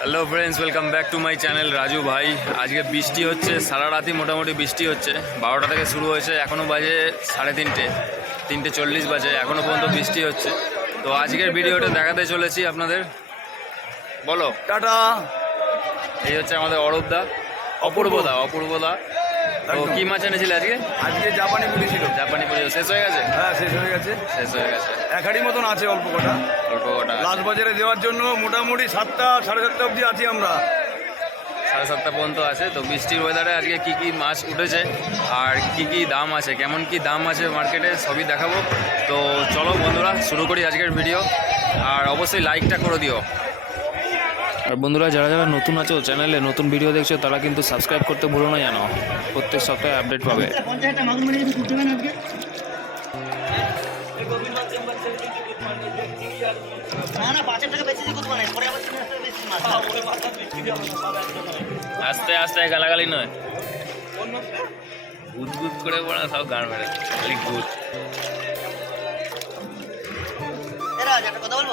Hello friends welcome back to my channel Raju ভাই আজকে বৃষ্টি হচ্ছে সারা রাতই মোটামুটি বৃষ্টি হচ্ছে। বারোটা থেকে শুরু হয়েছে এখনও বাজে সাড়ে তিনটে তিনটে চল্লিশ বাজে এখনও পর্যন্ত বৃষ্টি হচ্ছে। তো আজকের ভিডিওটা দেখাতে চলেছি আপনাদের। বলো। টাটা। এই হচ্ছে আমাদের অরূপদা অপূর্বদা অপূর্বদা তো। কি মাছ এনেছিলে আজকে? আজকে জাপানি পুলি ছিল। জাপানি পরিচয় শেষ হয়ে গেছে? হ্যাঁ শেষ হয়ে গেছে। শেষ হয়ে গেছে। এক হাড়ি মতন আছে অল্প কটা। অল্প কটা লাস্ট বাজারে দেওয়ার জন্য মোটামুটি সাতটা সাড়ে সাতটা অবধি আছি আমরা। সাড়ে সাতটা পর্যন্ত আছে। তো বৃষ্টির ওয়েদারে আজকে কি কি মাছ উঠেছে আর কি কি দাম আছে? কেমন কি দাম আছে মার্কেটে সবই দেখাবো। তো চলো বন্ধুরা শুরু করি আজকের ভিডিও আর অবশ্যই লাইকটা করে দিও। আর বন্ধুরা, যারা যারা নতুন আছো চ্যানেলে নতুন ভিডিও দেখছ, তারা কিন্তু সাবস্ক্রাইব করতে ভুলো না জানো। প্রত্যেক সপ্তাহে আপডেট পাবে। আস্তে আস্তে গালাগালি নয়। গুদ গুদ করে পড়া সব গান মেরে খালি গুদ। কথা বলব?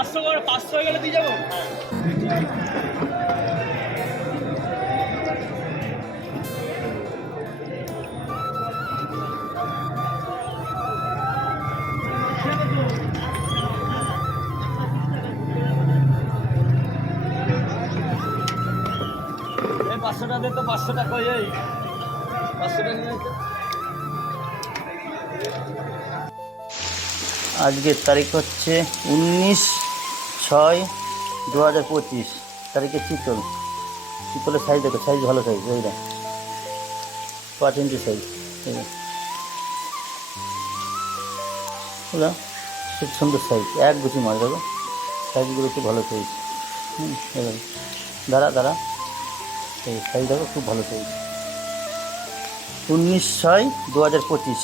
পাঁচশো করে পাঁচশো হয়ে গেলে দিয়ে যাব? তো পাঁচশো টাকা আজকের তারিখ হচ্ছে উনিশ ছয় দু হাজার পঁচিশ, তারিখে চিতল চিতলের সাইজ দেখো সাইজ ভালো সাইজ ওই দেখ। পাঁচ ইঞ্চি সাইজ বুঝলাম খুব সুন্দর সাইজ এক গুছি মাছ দেখো। সাইজগুলো খুব ভালো সাইজ হুম এবার দাঁড়া দাঁড়া। এই সাইজ দেখো, খুব ভালো সাইজ উনিশ ছয় দু হাজার পঁচিশ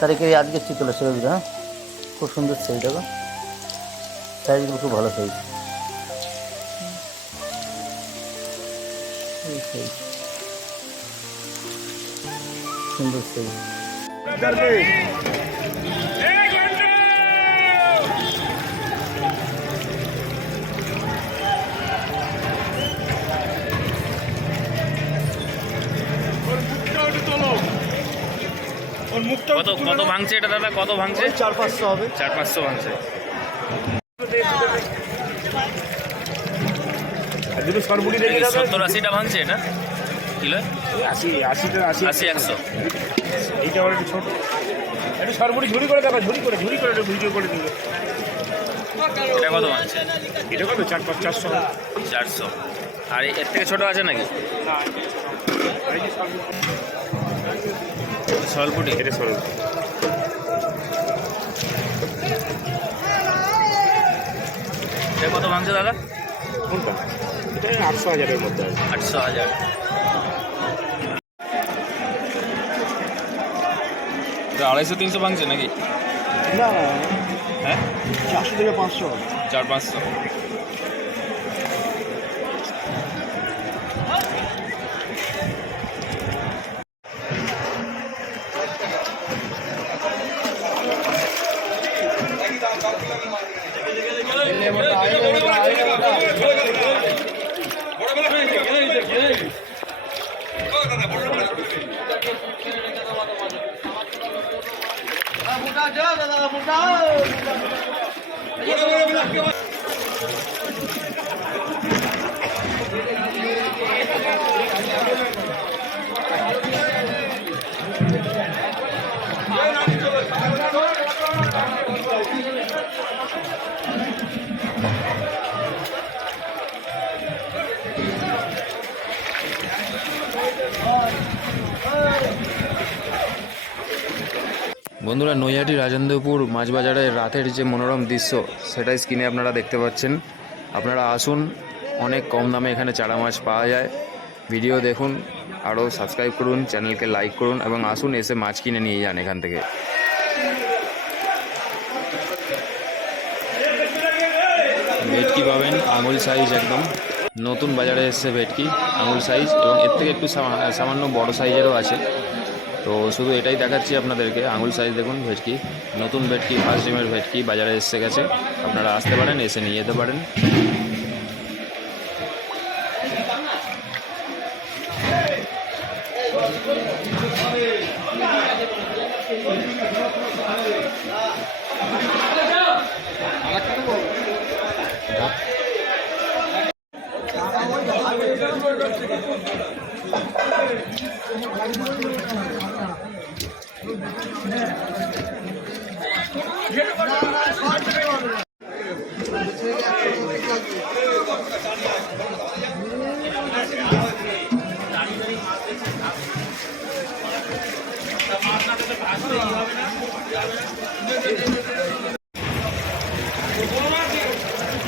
তারিখে আজকের চিতলের সাইজ হ্যাঁ? খুব সুন্দর সাইজ দেখো। সাইজগুলো খুব ভালো সাইজ সুন্দর সাইজ কত কত ভাঙছে এটা দাদা? কত ভাঙছে? চার পাঁচশো হবে। চার পাঁচশো ভাঙছে। দুটো সরবুটি এই সত্তর আশিটা ভাঙছে এটা কিলো? আশি আশিটা আশি। আশি একশো। এইটা আবার একটু ছোট। একটু সরবুটি ঝুড়ি করে দেখা ঝুড়ি করে ঝুড়ি করে ভিডিও করে দিবে। এটা কত ভাঙছে? এটা কত? চার পাঁচ চারশো। চারশো। আর এর থেকে ছোট আছে নাকি? সলপুটি এটা সরবুটি এটা কত ভাঙছে দাদা? কোনটা এটা আটশো হাজারের মধ্যে আছে আটশো হাজার। আড়াইশো তিনশো ভাঙছে নাকি? না। হ্যাঁ? চারশো থেকে পাঁচশো। চার পাঁচশো। মুন্ডা যা দাদা মুন্ডা বন্ধুরা নৈহাটি রাজেন্দ্রপুর মাছ বাজারের রাতের যে মনোরম দৃশ্য সেটা স্ক্রিনে আপনারা দেখতে পাচ্ছেন। আপনারা আসুন, অনেক কম দামে এখানে চারা মাছ পাওয়া যায়। ভিডিও দেখুন, আরও সাবস্ক্রাইব করুন চ্যানেলকে লাইক করুন, এবং আসুন, এসে মাছ কিনে নিয়ে যান এখান থেকে। ভেটকি পাবেন, আঙুল সাইজ একদম। নতুন বাজারে এসছে ভেটকি, আঙুল সাইজ এবং এর থেকে একটু সামা- সামান্য বড় সাইজেরও আছে। তো শুধু এটাই দেখাচ্ছি আপনাদেরকে। আঙুল সাইজ দেখুন, ভেটকি। নতুন ভেটকি ফার্স্ট ডিমের ভেটকি বাজারে এসে গেছে। আপনারা আসতে পারেন, এসে নিয়ে যেতে পারেন।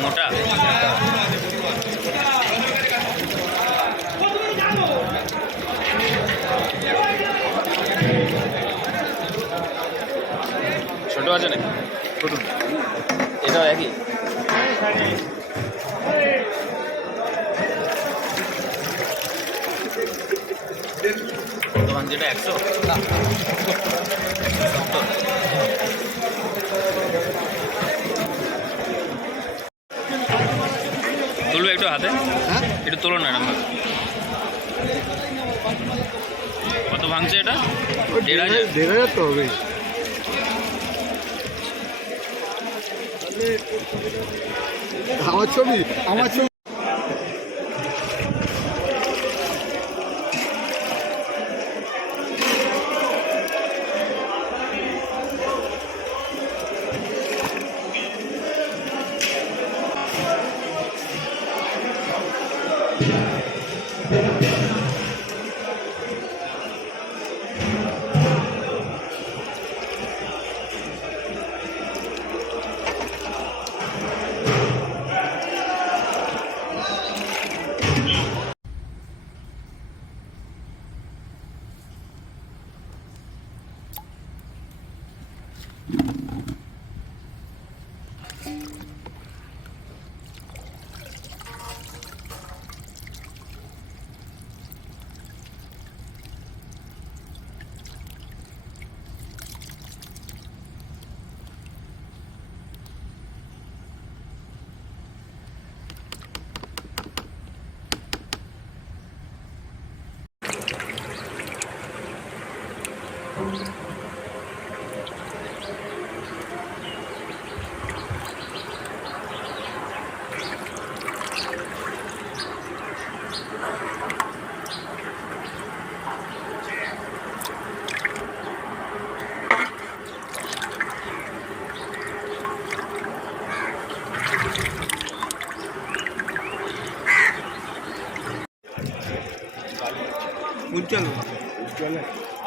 মোটা? ছোট আছে নাকি? এটাও একই? দোকান যেটা একশো তুলবে একটু হাতে একটু তোলো না আমার কত ভাঙছে এটা? দেড় হাজার দেড় হাজার তো হবে। আমার ছবি আমার ছবি।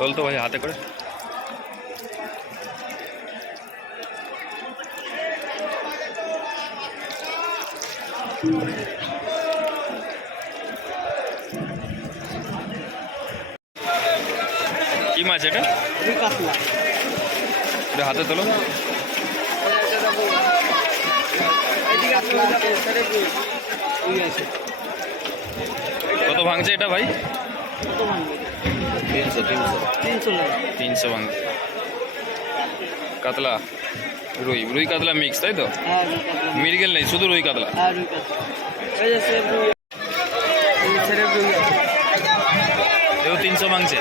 তোল তো ভাই হাতে করে। কি মাছ এটা হাতে তোলো। কত ভাঙছে এটা ভাই? তিনশো তিনশো। তিনশো ভাঙছে কাতলা রুই। রুই কাতলা মিক্স তাই তো? মিরগেল নেই শুধু রুই কাতলা? এও তিনশো ভাঙছে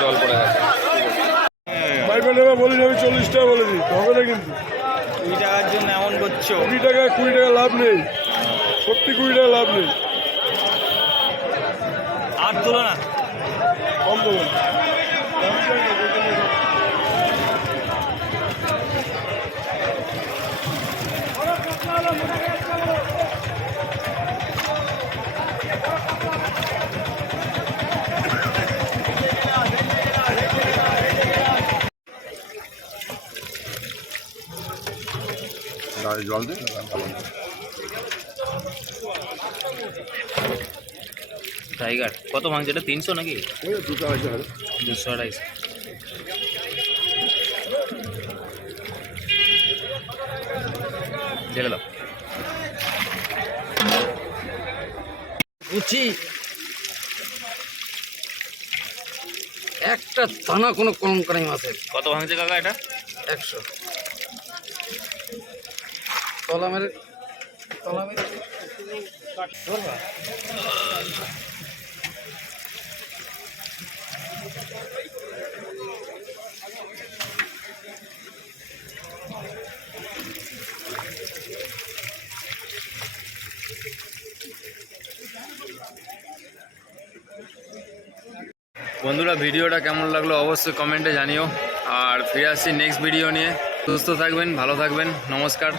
জল পড়ে গেছে। নেবে বলি আমি চল্লিশ টাকা বলে দিই হবে না কিন্তু। টাকার জন্য এমন করছ? কুড়ি টাকা কুড়ি টাকা লাভ নেই। সত্যি কুড়ি টাকা লাভ নেই। আর তুলো না। কম দেবেন গায়ে জল দিই টাইগার কত ভাঙছে? এটা তিনশো নাকি? আছে আর। দুশো আড়াইশো। ঢেলে দাও। গুছি একটা দানা কোনো কলম করাই মাছের। কত ভাঙছে কাকা এটা? একশো। তলা মেরে তলা মেরে বন্ধুরা, ভিডিওটা কেমন লাগল অবশ্যই কমেন্টে জানিও। আর ফিরে আসছি নেক্সট ভিডিও নিয়ে। সুস্থ থাকবেন, ভালো থাকবেন, নমস্কার।